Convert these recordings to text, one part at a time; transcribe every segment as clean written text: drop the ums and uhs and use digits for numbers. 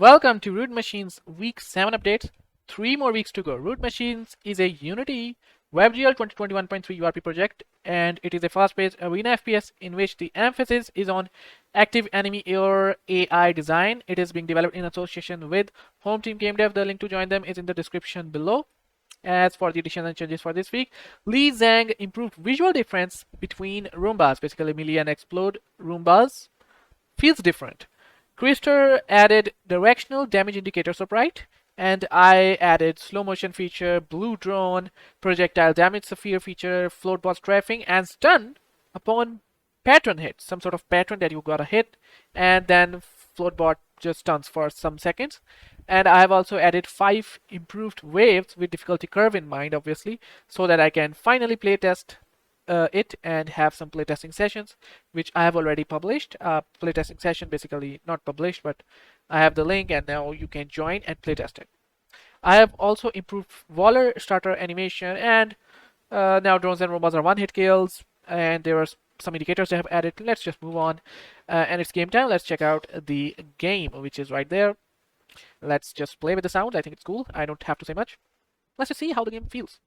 Welcome to Root Machines Week 7 updates. 3 more weeks to go. Root Machines is a Unity WebGL 2021.3 URP project, and it is a fast-paced arena FPS in which the emphasis is on active enemy or AI design. It is being developed in association with HomeTeam GameDev. The link to join them is in the description below. As for the additions and changes for this week, Lee Zhang improved visual difference between Roombas, basically melee and explode Roombas. Feels different. Krister added directional damage indicator sprite, and I added slow motion feature, blue drone, projectile damage sphere feature, float bot strafing, and stun upon pattern hit. Some sort of pattern that you gotta hit, and then float bot just stuns for some seconds. And I have also added 5 improved waves with difficulty curve in mind, obviously, so that I can finally playtest it and have some playtesting sessions, which I have already published. Playtesting session, basically not published, but I have the link, and now you can join and playtest it. I have also improved Waller starter animation, and now drones and robots are one-hit kills, and there are some indicators I have added. Let's just move on, and it's game time. Let's check out the game, which is right there. Let's just play with the sound. I think it's cool. I don't have to say much. Let's just see how the game feels.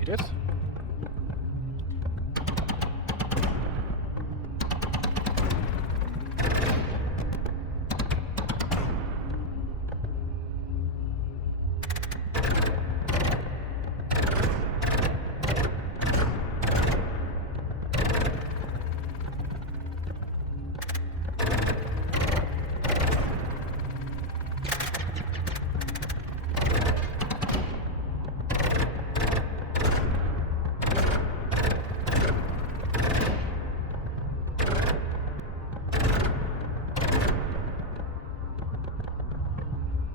It is.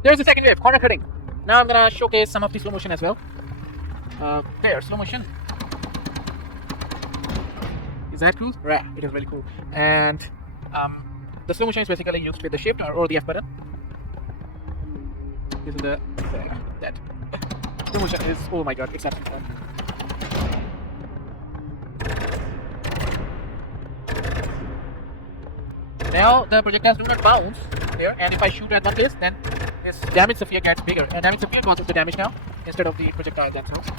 There's a second wave, corner cutting. Now I'm gonna showcase some of the slow motion as well. Here, slow motion. Is that cool? Yeah, it is really cool. And the slow motion is basically used with the shift or the F button. This is the that slow motion is, oh my god, exceptional. Now the projectiles do not bounce there, and if I shoot at one place, then this damage sphere gets bigger, and damage sphere causes the damage now instead of the projectile themselves.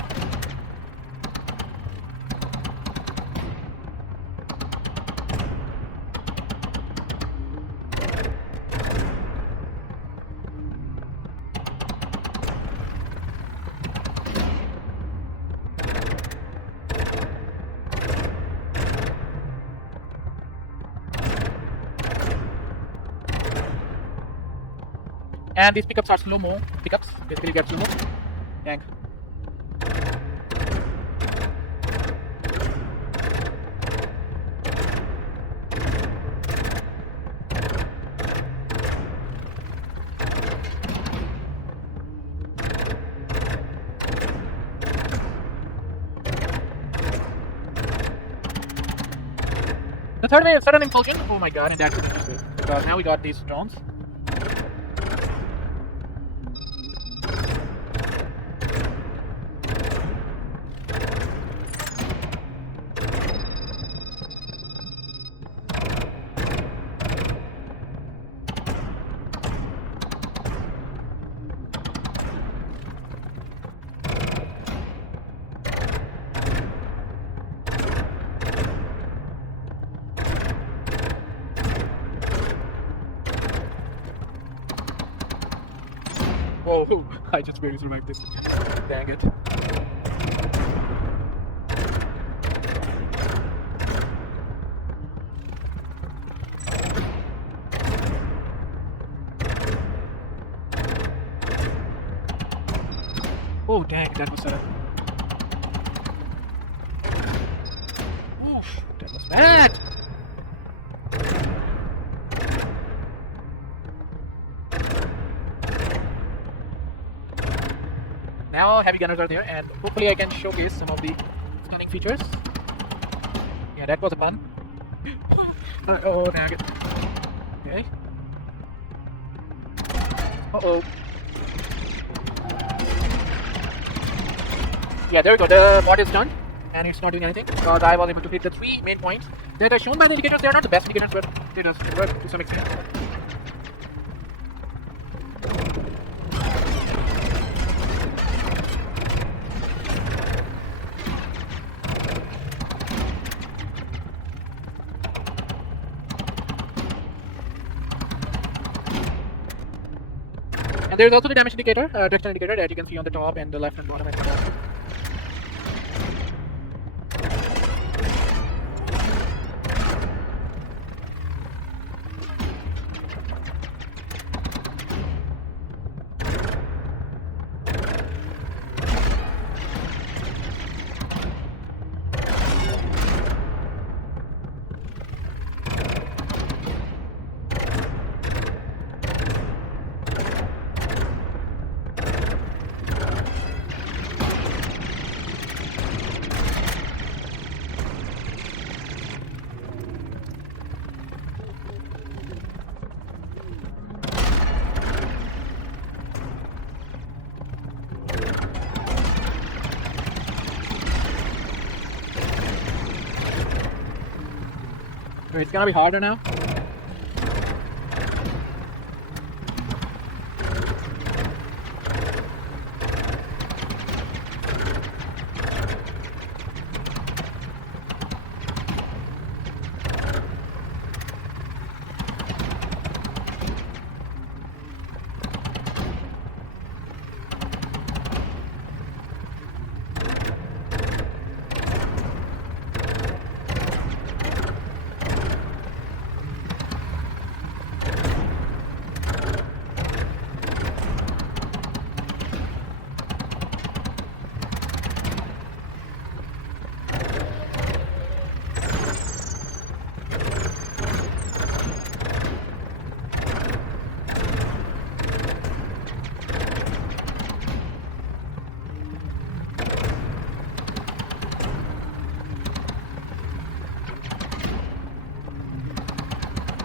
And these pickups are slow-mo pickups, basically get slow-mo. Dang. The third wave, sudden impulsion. Oh my god, and that's interesting because now we got these drones. Oh, I just barely survived this. Dang it. Oh, dang, that was oof, that was bad. Now heavy gunners are there, and hopefully I can showcase some of the stunning features. Yeah, that was a pun. Oh, dang it. Okay. Uh-oh. Yeah, there we go. The mod is done. and it's not doing anything because I was able to hit the 3 main points that are shown by the indicators. They are not the best indicators, but it does work to some extent. And there is also the damage indicator, texture indicator that you can see on the top and the left and bottom. It's gonna be harder now.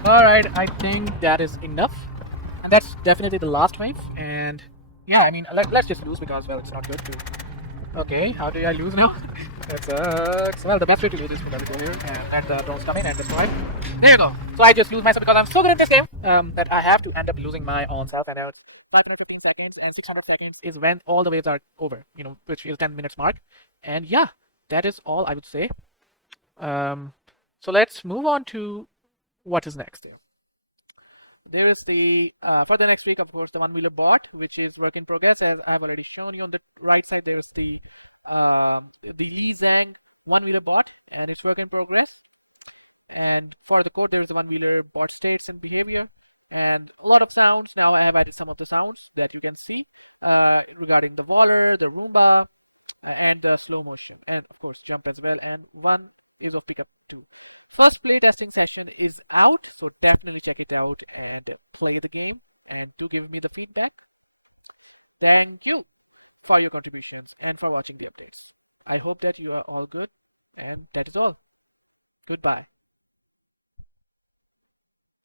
Alright, I think that is enough. And that's definitely the last wave. And yeah, I mean, let's just lose because, well, it's not good to... Okay, how do I lose now? That sucks. Well, the best way to lose is to let it go here and let the drones come in and destroy. There you go. So I just lose myself because I'm so good at this game that I have to end up losing my own self. And 515 seconds and 600 seconds is when all the waves are over, you know, which is 10 minutes mark. And yeah, that is all I would say. So let's move on to what is next here. There is the, for the next week, of course, the one-wheeler bot, which is work in progress. As I've already shown you on the right side, there's the Lee Zhang one-wheeler bot, and it's work in progress. And for the code, there's the one-wheeler bot states and behavior, and a lot of sounds. Now I have added some of the sounds that you can see regarding the waller, the Roomba, and slow motion, and of course jump as well. And one is of pickup too. First play testing session is out, so definitely check it out and play the game and do give me the feedback. Thank you for your contributions and for watching the updates. I hope that you are all good, and that is all. Goodbye.